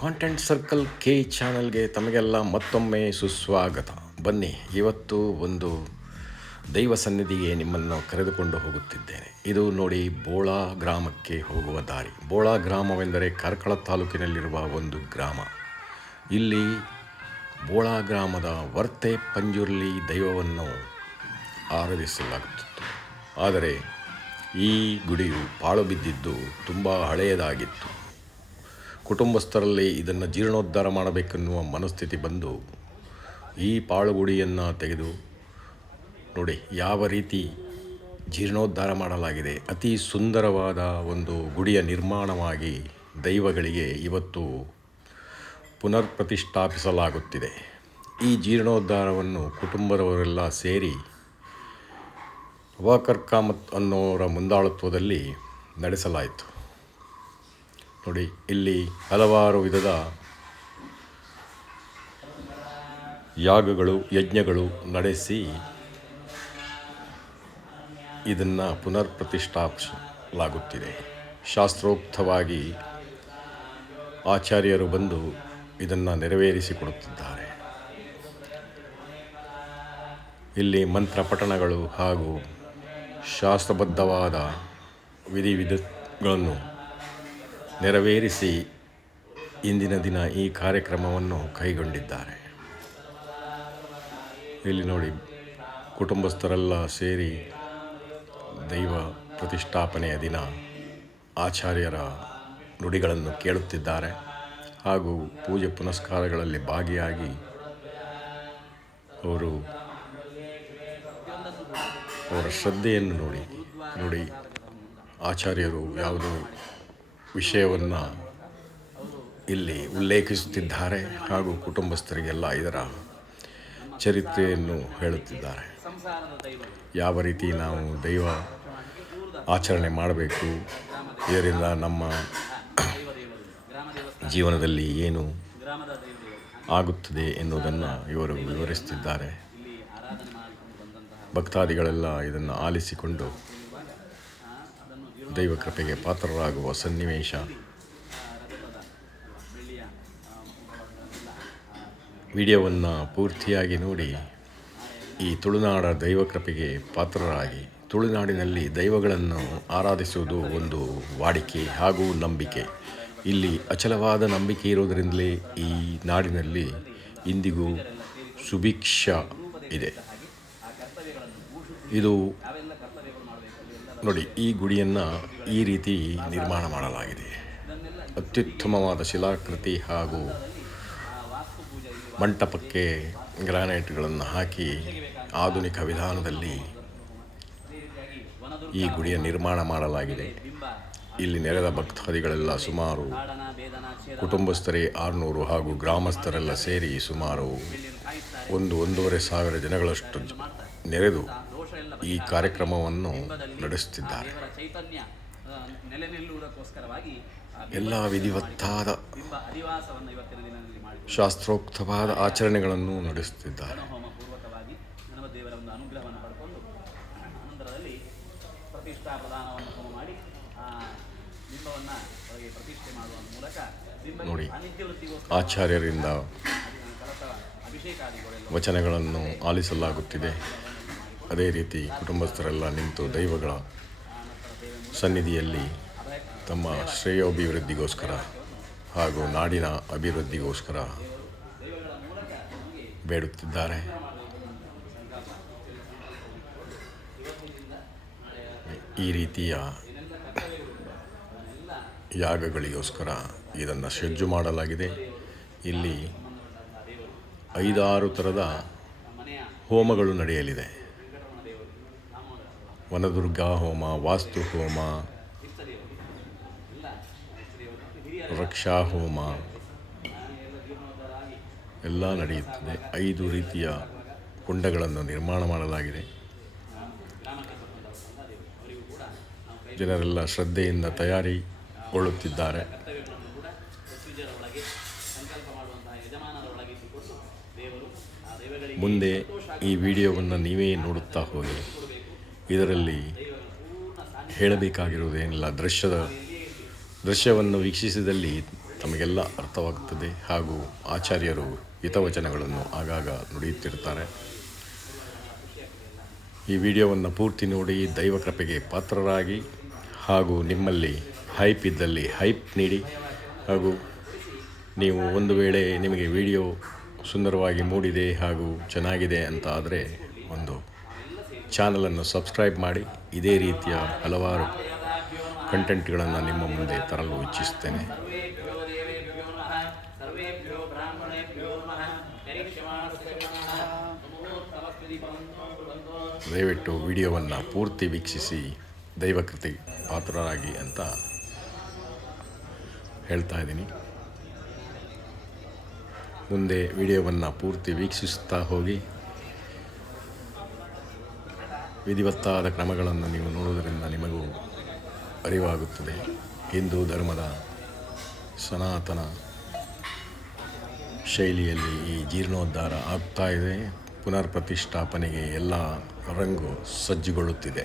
Content circle K ಚಾನಲ್ಗೆ ತಮಗೆಲ್ಲ ಮತ್ತೊಮ್ಮೆ ಸುಸ್ವಾಗತ. ಬನ್ನಿ, ಇವತ್ತು ಒಂದು ದೈವ ಸನ್ನಿಧಿಗೆ ನಿಮ್ಮನ್ನು ಕರೆದುಕೊಂಡು ಹೋಗುತ್ತಿದ್ದೇನೆ. ಇದು ನೋಡಿ, ಬೋಳಾ ಗ್ರಾಮಕ್ಕೆ ಹೋಗುವ ದಾರಿ. ಬೋಳಾ ಗ್ರಾಮವೆಂದರೆ ಕಾರ್ಕಳ ತಾಲೂಕಿನಲ್ಲಿರುವ ಒಂದು ಗ್ರಾಮ. ಇಲ್ಲಿ ಬೋಳಾ ಗ್ರಾಮದ ವರ್ತೆ ಪಂಜುರ್ಲಿ ದೈವವನ್ನು ಆರಾಧಿಸಲಾಗುತ್ತಿತ್ತು. ಆದರೆ ಈ ಗುಡಿಯು ಪಾಳು ಬಿದ್ದಿದ್ದು ತುಂಬ ಹಳೆಯದಾಗಿತ್ತು. ಕುಟುಂಬಸ್ಥರಲ್ಲಿ ಇದನ್ನು ಜೀರ್ಣೋದ್ಧಾರ ಮಾಡಬೇಕೆನ್ನುವ ಮನಸ್ಥಿತಿ ಬಂದು ಈ ಪಾಳುಗುಡಿಯನ್ನು ತೆಗೆದು ನೋಡಿ ಯಾವ ರೀತಿ ಜೀರ್ಣೋದ್ಧಾರ ಮಾಡಲಾಗಿದೆ. ಅತಿ ಸುಂದರವಾದ ಒಂದು ಗುಡಿಯ ನಿರ್ಮಾಣವಾಗಿ ದೈವಗಳಿಗೆ ಇವತ್ತು ಪುನರ್ ಪ್ರತಿಷ್ಠಾಪಿಸಲಾಗುತ್ತಿದೆ. ಈ ಜೀರ್ಣೋದ್ಧಾರವನ್ನು ಕುಟುಂಬದವರೆಲ್ಲ ಸೇರಿ ಪ್ರಭಾಕರ್ ಕಾಮತ್ ಅನ್ನೋರ ಮುಂದಾಳತ್ವದಲ್ಲಿ ನಡೆಸಲಾಯಿತು. ನೋಡಿ, ಇಲ್ಲಿ ಹಲವಾರು ವಿಧದ ಯಾಗಗಳು, ಯಜ್ಞಗಳು ನಡೆಸಿ ಇದನ್ನು ಪುನರ್ ಪ್ರತಿಷ್ಠಾಪಿಸಲಾಗುತ್ತಿದೆ. ಶಾಸ್ತ್ರೋಕ್ತವಾಗಿ ಆಚಾರ್ಯರು ಬಂದು ಇದನ್ನು ನೆರವೇರಿಸಿಕೊಡುತ್ತಿದ್ದಾರೆ. ಇಲ್ಲಿ ಮಂತ್ರ ಪಠಣಗಳು ಹಾಗೂ ಶಾಸ್ತ್ರಬದ್ಧವಾದ ವಿಧಿಗಳನ್ನು ನೆರವೇರಿಸಿ ಇಂದಿನ ದಿನ ಈ ಕಾರ್ಯಕ್ರಮವನ್ನು ಕೈಗೊಂಡಿದ್ದಾರೆ. ಇಲ್ಲಿ ನೋಡಿ, ಕುಟುಂಬಸ್ಥರೆಲ್ಲ ಸೇರಿ ದೈವ ಪ್ರತಿಷ್ಠಾಪನೆಯ ದಿನ ಆಚಾರ್ಯರ ನುಡಿಗಳನ್ನು ಕೇಳುತ್ತಿದ್ದಾರೆ ಹಾಗೂ ಪೂಜೆ ಪುನಸ್ಕಾರಗಳಲ್ಲಿ ಭಾಗಿಯಾಗಿ ಅವರ ಶ್ರದ್ಧೆಯನ್ನು ನೋಡಿ ಆಚಾರ್ಯರು ಯಾವುದೋ ವಿಷಯವನ್ನು ಇಲ್ಲಿ ಉಲ್ಲೇಖಿಸುತ್ತಿದ್ದಾರೆ ಹಾಗೂ ಕುಟುಂಬಸ್ಥರಿಗೆಲ್ಲ ಇದರ ಚರಿತ್ರೆಯನ್ನು ಹೇಳುತ್ತಿದ್ದಾರೆ. ಯಾವ ರೀತಿ ನಾವು ದೈವ ಆಚರಣೆ ಮಾಡಬೇಕು, ಇದರಿಂದ ನಮ್ಮ ಜೀವನದಲ್ಲಿ ಏನು ಆಗುತ್ತದೆ ಎನ್ನುವುದನ್ನು ಇವರು ವಿವರಿಸುತ್ತಿದ್ದಾರೆ. ಭಕ್ತಾದಿಗಳೆಲ್ಲ ಇದನ್ನು ಆಲಿಸಿಕೊಂಡು ದೈವ ಕೃಪೆಗೆ ಪಾತ್ರರಾಗುವ ಸನ್ನಿವೇಶ. ವಿಡಿಯೋವನ್ನು ಪೂರ್ತಿಯಾಗಿ ನೋಡಿ ಈ ತುಳುನಾಡ ದೈವ ಕೃಪೆಗೆ ಪಾತ್ರರಾಗಿ. ತುಳುನಾಡಿನಲ್ಲಿ ದೈವಗಳನ್ನು ಆರಾಧಿಸುವುದು ಒಂದು ವಾಡಿಕೆ ಹಾಗೂ ನಂಬಿಕೆ. ಇಲ್ಲಿ ಅಚಲವಾದ ನಂಬಿಕೆ ಇರುವುದರಿಂದಲೇ ಈ ನಾಡಿನಲ್ಲಿ ಇಂದಿಗೂ ಸುಭಿಕ್ಷ ಇದೆ. ಇದು ನೋಡಿ, ಈ ಗುಡಿಯನ್ನು ಈ ರೀತಿ ನಿರ್ಮಾಣ ಮಾಡಲಾಗಿದೆ. ಅತ್ಯುತ್ತಮವಾದ ಶಿಲಾಕೃತಿ ಹಾಗೂ ಮಂಟಪಕ್ಕೆ ಗ್ರಾನೈಟ್ಗಳನ್ನು ಹಾಕಿ ಆಧುನಿಕ ವಿಧಾನದಲ್ಲಿ ಈ ಗುಡಿಯ ನಿರ್ಮಾಣ ಮಾಡಲಾಗಿದೆ. ಇಲ್ಲಿ ನೆರೆದ ಭಕ್ತಾದಿಗಳೆಲ್ಲ ಸುಮಾರು ಕುಟುಂಬಸ್ಥರೇ 600 ಹಾಗೂ ಗ್ರಾಮಸ್ಥರೆಲ್ಲ ಸೇರಿ ಸುಮಾರು 1-1.5 ಜನಗಳಷ್ಟು ನೆರೆದು ಈ ಕಾರ್ಯಕ್ರಮವನ್ನು ನಡೆಸುತ್ತಿದ್ದಾರೆ. ಎಲ್ಲ ವಿಧಿವತ್ತಾದ ಶಾಸ್ತ್ರೋಕ್ತವಾದ ಆಚರಣೆಗಳನ್ನು ನಡೆಸುತ್ತಿದ್ದಾರೆ. ನೋಡಿ, ಆಚಾರ್ಯರಿಂದ ವಚನಗಳನ್ನು ಆಲಿಸಲಾಗುತ್ತಿದೆ. ಅದೇ ರೀತಿ ಕುಟುಂಬಸ್ಥರೆಲ್ಲ ನಿಂತು ದೈವಗಳ ಸನ್ನಿಧಿಯಲ್ಲಿ ತಮ್ಮ ಶ್ರೇಯೋಭಿವೃದ್ಧಿಗೋಸ್ಕರ ಹಾಗೂ ನಾಡಿನ ಅಭಿವೃದ್ಧಿಗೋಸ್ಕರ ಬೇಡುತ್ತಿದ್ದಾರೆ. ಈ ರೀತಿಯ ಯಾಗಗಳಿಗೋಸ್ಕರ ಇದನ್ನು ಸಜ್ಜು ಮಾಡಲಾಗಿದೆ. ಇಲ್ಲಿ 5-6 ಥರದ ಹೋಮಗಳು ನಡೆಯಲಿದೆ. ವನದುರ್ಗಾ ಹೋಮ, ವಾಸ್ತು ಹೋಮ, ರಕ್ಷಾ ಹೋಮ ಎಲ್ಲ ನಡೆಯುತ್ತದೆ. 5 ರೀತಿಯ ಕುಂಡಗಳನ್ನು ನಿರ್ಮಾಣ ಮಾಡಲಾಗಿದೆ. ಜನರೆಲ್ಲ ಶ್ರದ್ಧೆಯಿಂದ ತಯಾರಿಗೊಳ್ಳುತ್ತಿದ್ದಾರೆ. ಮುಂದೆ ಈ ವಿಡಿಯೋವನ್ನು ನೀವೇ ನೋಡುತ್ತಾ ಹೋಗಿ. ಇದರಲ್ಲಿ ಹೇಳಬೇಕಾಗಿರುವುದೇನಿಲ್ಲ. ದೃಶ್ಯವನ್ನು ವೀಕ್ಷಿಸಿದಲ್ಲಿ ತಮಗೆಲ್ಲ ಅರ್ಥವಾಗುತ್ತದೆ ಹಾಗೂ ಆಚಾರ್ಯರು ಹಿತವಚನಗಳನ್ನು ಆಗಾಗ ನುಡಿಯುತ್ತಿರ್ತಾರೆ. ಈ ವಿಡಿಯೋವನ್ನು ಪೂರ್ತಿ ನೋಡಿ ದೈವ ಕೃಪೆಗೆ ಪಾತ್ರರಾಗಿ ಹಾಗೂ ನಿಮ್ಮಲ್ಲಿ ಹೈಪ್ ಇದ್ದಲ್ಲಿ ಹೈಪ್ ನೀಡಿ ಹಾಗೂ ನೀವು ಒಂದು ವೇಳೆ ನಿಮಗೆ ವಿಡಿಯೋ ಸುಂದರವಾಗಿ ಮೂಡಿದೆ ಹಾಗೂ ಚೆನ್ನಾಗಿದೆ ಅಂತ ಆದರೆ ಒಂದು ಚಾನಲನ್ನು ಸಬ್ಸ್ಕ್ರೈಬ್ ಮಾಡಿ. ಇದೇ ರೀತಿಯ ಹಲವಾರು ಕಂಟೆಂಟ್ಗಳನ್ನು ನಿಮ್ಮ ಮುಂದೆ ತರಲು ಇಚ್ಛಿಸುತ್ತೇನೆ. ದಯವಿಟ್ಟು ವಿಡಿಯೋವನ್ನು ಪೂರ್ತಿ ವೀಕ್ಷಿಸಿ ದೈವಕೃತಿ ಪಾತ್ರರಾಗಿ ಅಂತ ಹೇಳ್ತಾ ಇದ್ದೀನಿ. ಮುಂದೆ ವಿಡಿಯೋವನ್ನು ಪೂರ್ತಿ ವೀಕ್ಷಿಸುತ್ತಾ ಹೋಗಿ. ವಿಧಿವತ್ತಾದ ಕ್ರಮಗಳನ್ನು ನೀವು ನೋಡುವುದರಿಂದ ನಿಮಗೂ ಅರಿವಾಗುತ್ತದೆ. ಹಿಂದೂ ಧರ್ಮದ ಸನಾತನ ಶೈಲಿಯಲ್ಲಿ ಈ ಜೀರ್ಣೋದ್ಧಾರ ಆಗ್ತಾ ಇದೆ. ಪುನರ್ ಪ್ರತಿಷ್ಠಾಪನೆಗೆ ಎಲ್ಲ ರಂಗು ಸಜ್ಜುಗೊಳ್ಳುತ್ತಿದೆ.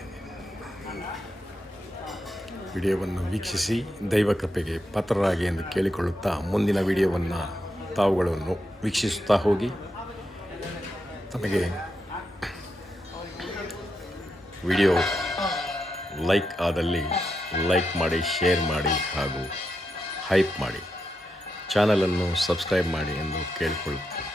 ವಿಡಿಯೋವನ್ನು ವೀಕ್ಷಿಸಿ ದೈವ ಕೃಪೆಗೆ ಪಾತ್ರರಾಗಿ ಎಂದು ಕೇಳಿಕೊಳ್ಳುತ್ತಾ ಮುಂದಿನ ವಿಡಿಯೋವನ್ನು ತಾವುಗಳನ್ನು ವೀಕ್ಷಿಸುತ್ತಾ ಹೋಗಿ. ತಮಗೆ ವಿಡಿಯೋ ಲೈಕ್ ಆದಲ್ಲಿ ಲೈಕ್ ಮಾಡಿ, ಶೇರ್ ಮಾಡಿ ಹಾಗೂ ಹೈಪ್ ಮಾಡಿ. ಚಾನಲನ್ನು ಸಬ್ಸ್ಕ್ರೈಬ್ ಮಾಡಿ ಎಂದು ಕೇಳಿಕೊಳ್ಳುತ್ತೇನೆ.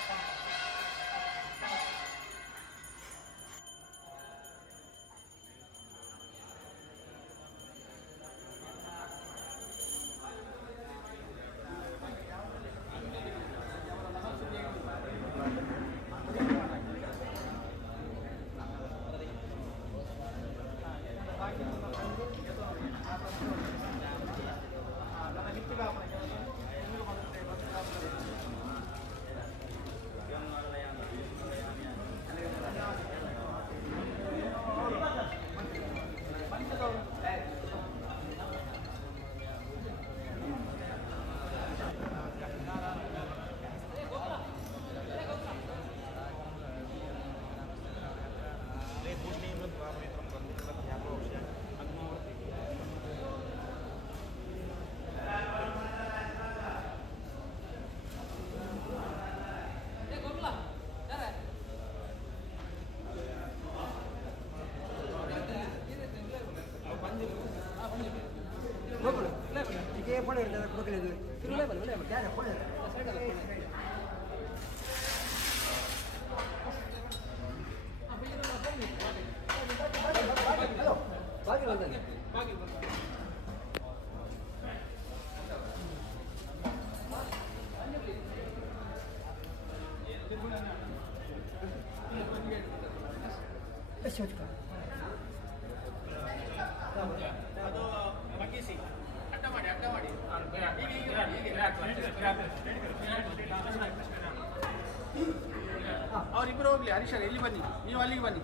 ಅವರಿಬ್ಬರು ಹೋಗ್ಲಿ. ಹರೀಶರ್ ಇಲ್ಲಿ ಬನ್ನಿ, ನೀವು ಅಲ್ಲಿಗೆ ಬನ್ನಿ.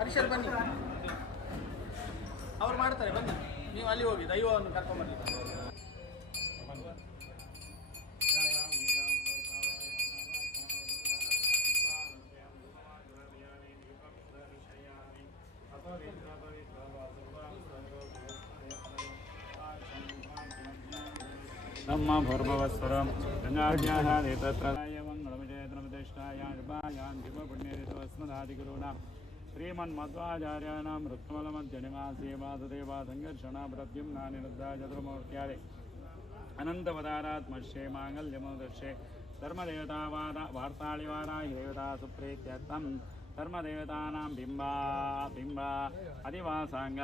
ಹರೀಶರ್ ಬನ್ನಿ, ಅವ್ರು ಮಾಡ್ತಾರೆ. ಬನ್ನಿ, ನೀವು ಅಲ್ಲಿ ಹೋಗಿ ದೈವವನ್ನು ಕರ್ಕೊಂಡ್ಬನ್ನಿ. ನಮ್ಮ ಭೂರ್ಭವಸ್ವರಂ ಗಂಗಾಜ್ಞಾನ ನೇತತ್ರಾಯ ಮಂಗಳಮಜಯತ್ರಮತಿಷ್ಠಾಯ ನಿರ್ಭಾಯಾಂತಿಮ ಪುಣ್ಯರಿತವಸ್ಮದಾದಿಗುರುಣಾಂ ಶ್ರೀಮನ್ಮಧ್ವಾಚಾರ್ಯಾಣಾಂ ಋತ್ಮಲಮಧ್ಯನಿಮಾಸೇವಾದದೇವಾ ಸಂಘರ್ಷಣ ಪ್ರದ್ಯುಮ್ನ ನಿರುದ್ಧಾಚತುರ್ಮೂರ್ತ್ಯಾದಿ ಅನಂತವತಾರಾತ್ಮಶ್ಯೇ ಮಾಂಗಲ್ಯಮೋದರ್ಶೆ ಧರ್ಮದೇವತಾವಾದ ವಾರ್ತಾಳಿವಾರಾಹಿ ದೇವತಾ ಸುಪ್ರೀತ್ಯರ್ಥಂ ಧರ್ಮದೇವತಾನಾಂ ಬಿಂಬ ಅಧಿವಾಸಾಂಗ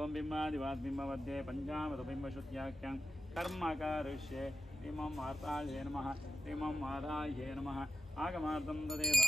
ಓಂ ಬಿಂಬಾದಿವಾದ್ ಬಿಂಬ ಮಧ್ಯೆ ಪಂಚಾಮೃತ ಬಿಂಬಶುದ್ಧ್ಯಾಖ್ಯಂ कर्म करिष्ये इमं वार्ताये नमः इमं वादाये नमः आगमार्थं तदेव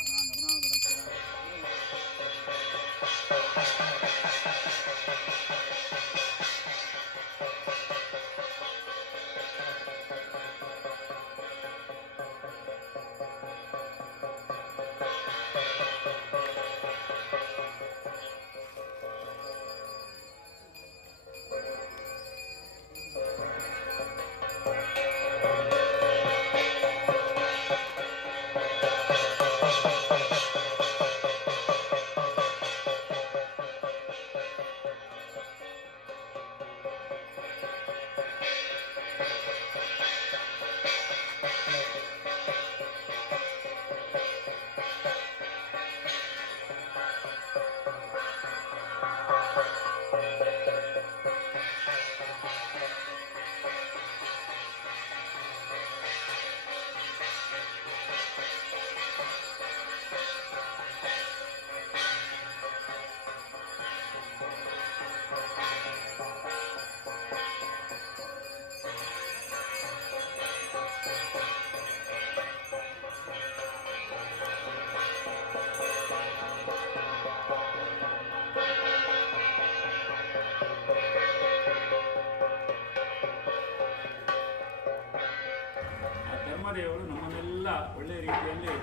ಧರ್ಮದೇವರು ನಮ್ಮನ್ನೆಲ್ಲ ಒಳ್ಳೆಯ ರೀತಿಯಲ್ಲಿ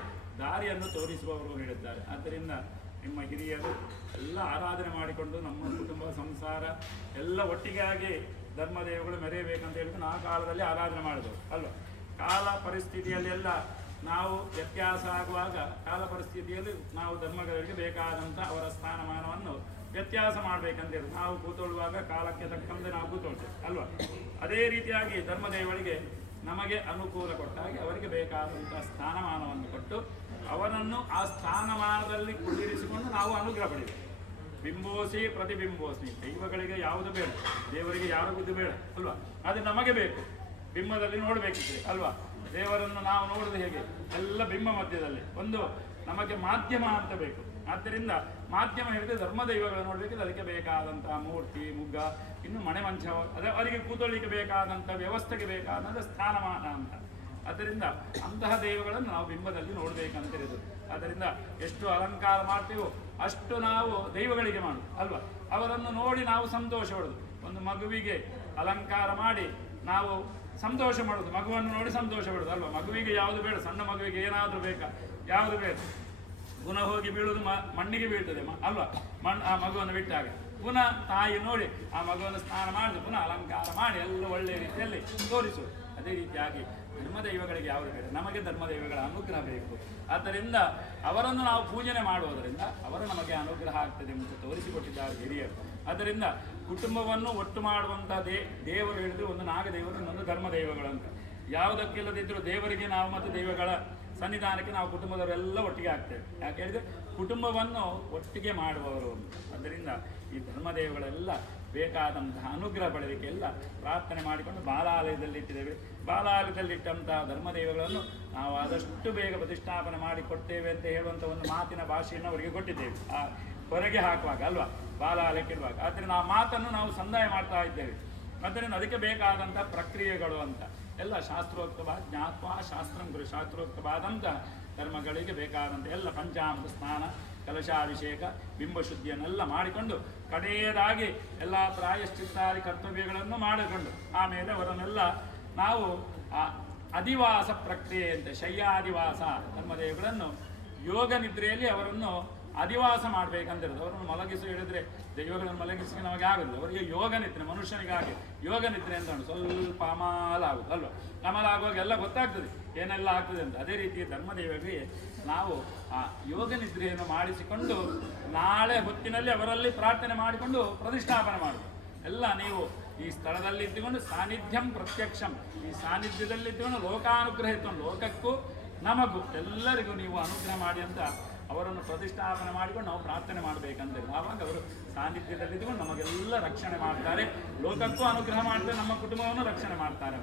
ದಾರಿಯನ್ನು ತೋರಿಸುವವರು ಹೇಳಿದ್ದಾರೆ. ಆದ್ದರಿಂದ ನಿಮ್ಮ ಹಿರಿಯರು ಎಲ್ಲ ಆರಾಧನೆ ಮಾಡಿಕೊಂಡು ನಮ್ಮ ಕುಟುಂಬ ಸಂಸಾರ ಎಲ್ಲ ಒಟ್ಟಿಗೆ ಆಗಿ ಧರ್ಮದೇವಗಳು ಮೆರೆಯಬೇಕಂತ ಹೇಳಿದ್ರೆ ಆ ಕಾಲದಲ್ಲಿ ಆರಾಧನೆ ಮಾಡಿದವು ಅಲ್ವ. ಕಾಲ ಪರಿಸ್ಥಿತಿಯಲ್ಲೆಲ್ಲ ನಾವು ವ್ಯತ್ಯಾಸ ಆಗುವಾಗ ಕಾಲ ಪರಿಸ್ಥಿತಿಯಲ್ಲಿ ನಾವು ಧರ್ಮಗಳಿಗೆ ಬೇಕಾದಂಥ ಅವರ ಸ್ಥಾನಮಾನವನ್ನು ವ್ಯತ್ಯಾಸ ಮಾಡಬೇಕಂತೇಳಿ ನಾವು ಕೂತೊಳ್ಳುವಾಗ ಕಾಲಕ್ಕೆ ತಕ್ಕಂತೆ ನಾವು ಕೂತೊಳ್ತೇವೆ ಅಲ್ವಾ. ಅದೇ ರೀತಿಯಾಗಿ ಧರ್ಮದೇವರಿಗೆ ನಮಗೆ ಅನುಕೂಲ ಕೊಟ್ಟಾಗಿ ಅವರಿಗೆ ಬೇಕಾದಂಥ ಸ್ಥಾನಮಾನವನ್ನು ಕೊಟ್ಟು ಅವರನ್ನು ಆ ಸ್ಥಾನಮಾನದಲ್ಲಿ ಕುಳ್ಳಿರಿಸಿಕೊಂಡು ನಾವು ಅನುಗ್ರಹ ಪಡೆಯಬೇಕು. ಬಿಂಬೋಸಿ ಪ್ರತಿಬಿಂಬೋಸಿ, ದೈವಗಳಿಗೆ ಯಾವುದು ಬೇಡ, ದೇವರಿಗೆ ಯಾರು ಬುದ್ಧಿ ಬೇಡ ಅಲ್ವಾ. ಅದು ನಮಗೆ ಬೇಕು, ಬಿಂಬದಲ್ಲಿ ನೋಡಬೇಕಿದ್ರೆ ಅಲ್ವಾ. ದೇವರನ್ನು ನಾವು ನೋಡೋದು ಹೇಗೆ, ಎಲ್ಲ ಬಿಂಬ ಮಧ್ಯದಲ್ಲಿ ಒಂದು ನಮಗೆ ಮಾಧ್ಯಮ ಅಂತ ಬೇಕು. ಆದ್ದರಿಂದ ಮಾಧ್ಯಮ ಹೇಳಿದ್ರೆ ಧರ್ಮದೈವಗಳು ನೋಡಬೇಕಿದ್ರೆ ಅದಕ್ಕೆ ಬೇಕಾದಂತಹ ಮೂರ್ತಿ ಮುಗ್ಗ ಇನ್ನು ಮನೆ ಮಂಚ ಅದೇ ಅವರಿಗೆ ಕೂತೊಳ್ಳಿಕ್ಕೆ ಬೇಕಾದಂಥ ವ್ಯವಸ್ಥೆಗೆ ಬೇಕಾದಂಥ ಸ್ಥಾನಮಾನ ಅಂತ. ಆದ್ದರಿಂದ ಅಂತಹ ದೈವಗಳನ್ನು ನಾವು ಬಿಂಬದಲ್ಲಿ ನೋಡಬೇಕಂತಿರೋದು. ಆದ್ದರಿಂದ ಎಷ್ಟು ಅಲಂಕಾರ ಮಾಡ್ತೀವೋ ಅಷ್ಟು ನಾವು ದೈವಗಳಿಗೆ ಮಾಡೋದು ಅಲ್ವಾ. ಅವರನ್ನು ನೋಡಿ ನಾವು ಸಂತೋಷ ಪಡೋದು. ಒಂದು ಮಗುವಿಗೆ ಅಲಂಕಾರ ಮಾಡಿ ನಾವು ಸಂತೋಷ ಮಾಡೋದು, ಮಗುವನ್ನು ನೋಡಿ ಸಂತೋಷ ಪಡೋದು ಅಲ್ವಾ. ಮಗುವಿಗೆ ಯಾವುದು ಬೇಡ, ಸಣ್ಣ ಮಗುವಿಗೆ ಏನಾದರೂ ಬೇಕಾ, ಯಾವುದು ಬೇಡ, ಪುನಃ ಹೋಗಿ ಬೀಳುವುದು ಮಣ್ಣಿಗೆ ಬೀಳ್ತದೆ ಅಲ್ವಾ. ಆ ಮಗುವನ್ನು ಬಿಟ್ಟಾಗ ಪುನಃ ತಾಯಿ ನೋಡಿ ಆ ಮಗುವನ್ನು ಸ್ನಾನ ಮಾಡಿದು ಪುನಃ ಅಲಂಕಾರ ಮಾಡಿ ಎಲ್ಲ ಒಳ್ಳೆಯ ರೀತಿಯಲ್ಲಿ ತೋರಿಸುವುದು. ಅದೇ ರೀತಿಯಾಗಿ ಧರ್ಮದೈವಗಳಿಗೆ ಯಾವುದು ಬೇಡ, ನಮಗೆ ಧರ್ಮದೈವಗಳ ಅನುಗ್ರಹ ಬೇಕು. ಆದ್ದರಿಂದ ಅವರನ್ನು ನಾವು ಪೂಜನೆ ಮಾಡುವುದರಿಂದ ಅವರು ನಮಗೆ ಅನುಗ್ರಹ ಆಗ್ತದೆ ಅಂತ ತೋರಿಸಿಕೊಟ್ಟಿದ್ದಾರೆ ಹಿರಿಯರು. ಆದ್ದರಿಂದ ಕುಟುಂಬವನ್ನು ಒಟ್ಟು ಮಾಡುವಂಥ ದೇವರು ಹೇಳಿದ್ರೆ ಒಂದು ನಾಗದೇವರು, ಇನ್ನೊಂದು ಧರ್ಮದೈವಗಳಂತ. ಯಾವುದಕ್ಕಿಲ್ಲದಿದ್ದರೂ ದೇವರಿಗೆ ನಾವು ಮತ್ತು ದೈವಗಳ ಸನ್ನಿಧಾನಕ್ಕೆ ನಾವು ಕುಟುಂಬದವರೆಲ್ಲ ಒಟ್ಟಿಗೆ ಆಗ್ತೇವೆ. ಯಾಕೆ ಹೇಳಿದರೆ ಕುಟುಂಬವನ್ನು ಒಟ್ಟಿಗೆ ಮಾಡುವವರು. ಆದ್ದರಿಂದ ಈ ಧರ್ಮದೇವಗಳೆಲ್ಲ ಬೇಕಾದಂತಹ ಅನುಗ್ರಹ ಪಡೆದಕ್ಕೆಲ್ಲ ಪ್ರಾರ್ಥನೆ ಮಾಡಿಕೊಂಡು ಬಾಲಾಲಯದಲ್ಲಿಟ್ಟಿದ್ದೇವೆ. ಬಾಲಾಲಯದಲ್ಲಿಟ್ಟಂತಹ ಧರ್ಮದೇವಗಳನ್ನು ನಾವು ಆದಷ್ಟು ಬೇಗ ಪ್ರತಿಷ್ಠಾಪನೆ ಮಾಡಿಕೊಡ್ತೇವೆ ಅಂತ ಹೇಳುವಂಥ ಒಂದು ಮಾತಿನ ಭಾಷೆಯನ್ನು ಅವರಿಗೆ ಕೊಟ್ಟಿದ್ದೇವೆ ಆ ಹೊರಗೆ ಹಾಕುವಾಗ ಅಲ್ವಾ, ಬಾಲಾಲಯಕ್ಕೆ ಇಡುವಾಗ. ಆದ್ದರಿಂದ ಆ ಮಾತನ್ನು ನಾವು ಸಂದಾಯ ಮಾಡ್ತಾ ಇದ್ದೇವೆ. ಆದ್ದರಿಂದ ಅದಕ್ಕೆ ಬೇಕಾದಂಥ ಪ್ರಕ್ರಿಯೆಗಳು ಅಂತ ಎಲ್ಲ ಶಾಸ್ತ್ರೋಕ್ತವಾದ ಜ್ಞಾತ್ವ ಶಾಸ್ತ್ರಂ ಗುರು ಶಾಸ್ತ್ರೋಕ್ತವಾದಂಥ ಧರ್ಮಗಳಿಗೆ ಬೇಕಾದಂಥ ಎಲ್ಲ ಪಂಚಾಮೃತ ಸ್ನಾನ, ಕಲಶಾಭಿಷೇಕ, ಬಿಂಬಶುದ್ಧಿಯನ್ನೆಲ್ಲ ಮಾಡಿಕೊಂಡು ಕಡೆಯದಾಗಿ ಎಲ್ಲ ಪ್ರಾಯಶ್ಚಿತ್ತಾದಿ ಕರ್ತವ್ಯಗಳನ್ನು ಮಾಡಿಕೊಂಡು ಆಮೇಲೆ ಅವರನ್ನೆಲ್ಲ ನಾವು ಅಧಿವಾಸ ಪ್ರಕ್ರಿಯೆಯಂತೆ ಶಯ್ಯಾದಿವಾಸ ಧರ್ಮದೇವಗಳನ್ನು ಯೋಗ ನಿದ್ರೆಯಲ್ಲಿ ಅವರನ್ನು ಅಧಿವಾಸ ಮಾಡಬೇಕಂತಿರೋದು. ಅವರನ್ನು ಮಲಗಿಸಿ ಹೇಳಿದ್ರೆ ದೈವಗಳನ್ನು ಮಲಗಿಸಿ ನಮಗೆ ಆಗೋದಿಲ್ಲ. ಅವರಿಗೆ ಯೋಗ ನಿದ್ರೆ, ಮನುಷ್ಯನಿಗಾಗಿ ಯೋಗ ನಿದ್ರೆ ಅಂತ ಉಂಟು. ಸ್ವಲ್ಪ ಅಮಲ ಆಗುದು ಅಲ್ವ. ಅಮಲ ಆಗುವಾಗ ಎಲ್ಲ ಗೊತ್ತಾಗ್ತದೆ ಏನೆಲ್ಲ ಆಗ್ತದೆ ಅಂತ. ಅದೇ ರೀತಿ ಧರ್ಮದೇವರಿಗೆ ನಾವು ಆ ಯೋಗ ನಿದ್ರೆಯನ್ನು ಮಾಡಿಸಿಕೊಂಡು ನಾಳೆ ಹೊತ್ತಿನಲ್ಲಿ ಅವರಲ್ಲಿ ಪ್ರಾರ್ಥನೆ ಮಾಡಿಕೊಂಡು ಪ್ರತಿಷ್ಠಾಪನೆ ಮಾಡುದು. ಎಲ್ಲ ನೀವು ಈ ಸ್ಥಳದಲ್ಲಿ ಇದ್ದುಕೊಂಡು ಸಾನ್ನಿಧ್ಯಂ ಪ್ರತ್ಯಕ್ಷಂ, ಈ ಸಾನ್ನಿಧ್ಯದಲ್ಲಿದ್ದುಕೊಂಡು ಲೋಕಾನುಗ್ರಹಿತ, ಲೋಕಕ್ಕೂ ನಮಗೂ ಎಲ್ಲರಿಗೂ ನೀವು ಅನುಗ್ರಹ ಮಾಡಿ ಅಂತ ಅವರನ್ನು ಪ್ರತಿಷ್ಠಾಪನೆ ಮಾಡಿಕೊಂಡು ನಾವು ಪ್ರಾರ್ಥನೆ ಮಾಡಬೇಕಂದ್ರೆ ಆವಾಗ ಅವರು ಸಾನ್ನಿಧ್ಯದಲ್ಲಿದ್ದುಕೊಂಡು ನಮಗೆಲ್ಲ ರಕ್ಷಣೆ ಮಾಡ್ತಾರೆ, ಲೋಕಕ್ಕೂ ಅನುಗ್ರಹ ಮಾಡ್ತಾರೆ, ನಮ್ಮ ಕುಟುಂಬವನ್ನು ರಕ್ಷಣೆ ಮಾಡ್ತಾರೆ.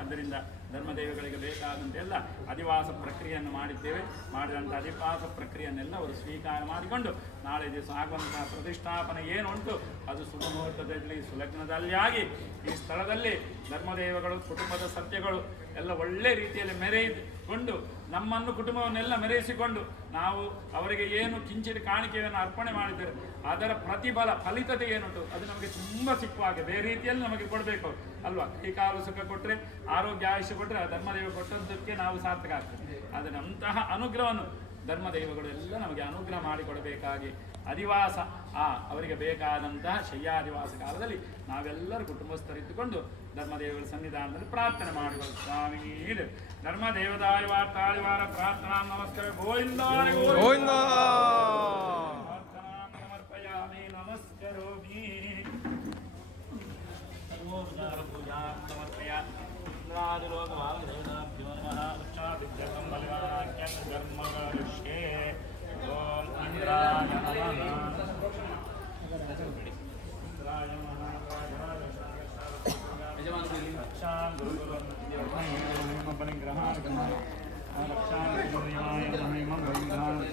ಆದ್ದರಿಂದ ಧರ್ಮದೇವಗಳಿಗೆ ಬೇಕಾದಂತೆಲ್ಲ ಅಧಿವಾಸ ಪ್ರಕ್ರಿಯೆಯನ್ನು ಮಾಡಿದ್ದೇವೆ. ಮಾಡಿದಂಥ ಅಧಿವಾಸ ಪ್ರಕ್ರಿಯೆಯನ್ನೆಲ್ಲ ಅವರು ಸ್ವೀಕಾರ ಮಾಡಿಕೊಂಡು ನಾಳೆ ದಿವಸ ಆಗುವಂತಹ ಪ್ರತಿಷ್ಠಾಪನೆ ಏನುಂಟು ಅದು ಸುಮುಹೂರ್ತದಲ್ಲಿ ಸುಲಗ್ನದಲ್ಲಿ ಆಗಿ ಈ ಸ್ಥಳದಲ್ಲಿ ಧರ್ಮದೇವಗಳು ಕುಟುಂಬದ ಸತ್ಯಗಳು ಎಲ್ಲ ಒಳ್ಳೆ ರೀತಿಯಲ್ಲಿ ಮೆರೆಯಿಕೊಂಡು ನಮ್ಮನ್ನು ಕುಟುಂಬವನ್ನೆಲ್ಲ ಮೆರೆಯಿಸಿಕೊಂಡು ನಾವು ಅವರಿಗೆ ಏನು ಕಿಂಚಿತ ಕಾಣಿಕೆಯನ್ನು ಅರ್ಪಣೆ ಮಾಡಿದ್ದೇವೆ ಅದರ ಪ್ರತಿಫಲ ಫಲಿತತೆ ಏನುಂಟು ಅದು ನಮಗೆ ತುಂಬ ಸಿಕ್ಕುವಾಗೆ ಬೇರೆ ರೀತಿಯಲ್ಲಿ ನಮಗೆ ಕೊಡಬೇಕು ಅಲ್ವಾ. ಈ ಕಾಲು ಸುಖ ಕೊಟ್ಟರೆ, ಆರೋಗ್ಯ ಆಯುಷ್ಯ ಕೊಟ್ಟರೆ ಆ ಧರ್ಮದೇವ ಕೊಟ್ಟದ್ದಕ್ಕೆ ನಾವು ಸಾರ್ಥಕ ಆಗ್ತದೆ. ಆದರೆ ಅಂತಹ ಅನುಗ್ರಹವನ್ನು ಧರ್ಮದೈವಗಳು ಎಲ್ಲ ನಮಗೆ ಅನುಗ್ರಹ ಮಾಡಿಕೊಡಬೇಕಾಗಿ ಅಧಿವಾಸ ಅವರಿಗೆ ಬೇಕಾದಂತಹ ಶಯ್ಯಾದಿವಾಸ ಕಾಲದಲ್ಲಿ ನಾವೆಲ್ಲರೂ ಕುಟುಂಬಸ್ಥರಿದ್ದುಕೊಂಡು ಧರ್ಮದೇವರ ಸನ್ನಿಧಾನದಲ್ಲಿ ಪ್ರಾರ್ಥನೆ ಮಾಡಿಕೊಳ್ಳಿ. ಸ್ವಾಮಿ ಧರ್ಮದೇವದಾಯ ವಾರ್ತಾಳಿವಾರ ಪ್ರಾರ್ಥನಾ ನಮಸ್ಕಾರ ಗೋವಿಂದ ಗೋವಿಂದ ಪ್ರಾರ್ಥನಾ ಸಮರ್ಪಯಾಮಿ ನಮಸ್ಕರೋಮಿ ಪೂಜಾ ಸಮರ್ಪಯಾಮಿ ಇಂದ್ರಾದಿಲೋಕಭಾಗದೇವತಾಭ್ಯೋ ನಮಃ ಉಚ್ಚಾಭಿದ್ಯಕಂ ಬಲವಾಕ್ಯಂ ಧರ್ಮಗರುಷ್ಯೇ ಓಂ ಇಂದ್ರಾಯ ನಮಃ ಇಂದ್ರಾಯ ನಮಃ ರಕ್ಷಾಂ ಗುರುಗುರು ಬಲಿಗ್ರಹಾಯ ರಕ್ಷಾಂ ಗುರುಯಾಯ ನಮಃ ಬಲಿಗ್ರಹಾಯ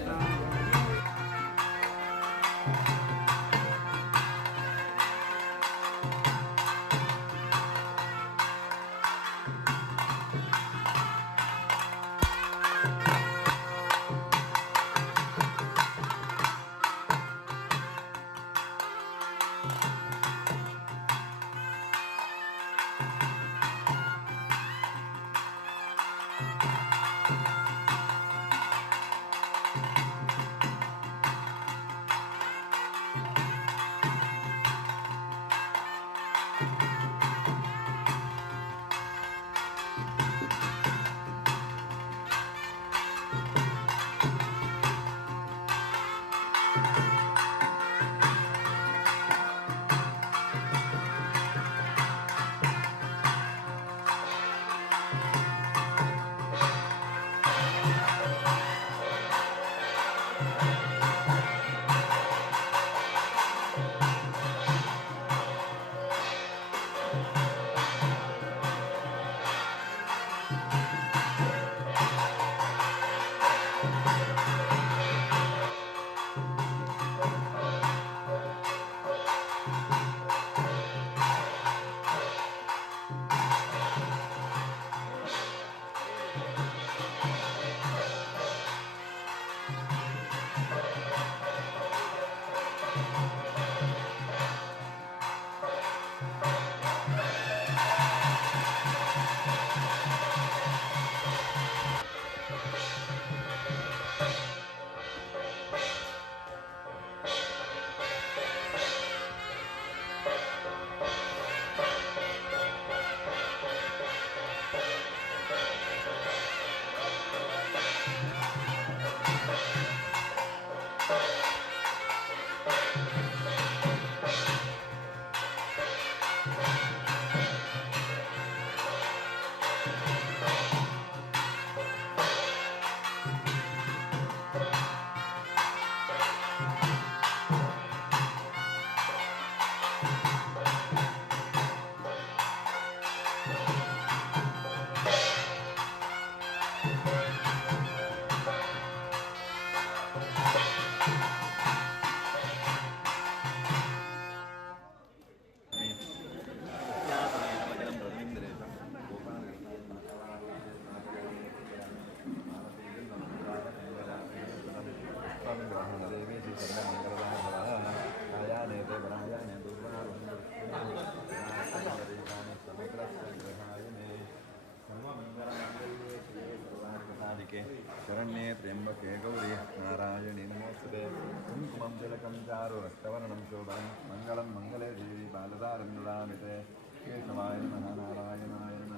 शरण्ये त्र्यम्बके गौरी नारायणी नमोस्तुते कुङ्कुमं तिलकं चारु रक्तवर्णं शोभनं मङ्गलं मङ्गले देवी बालदारं ददामि ते केशवाय नमः नारायणाय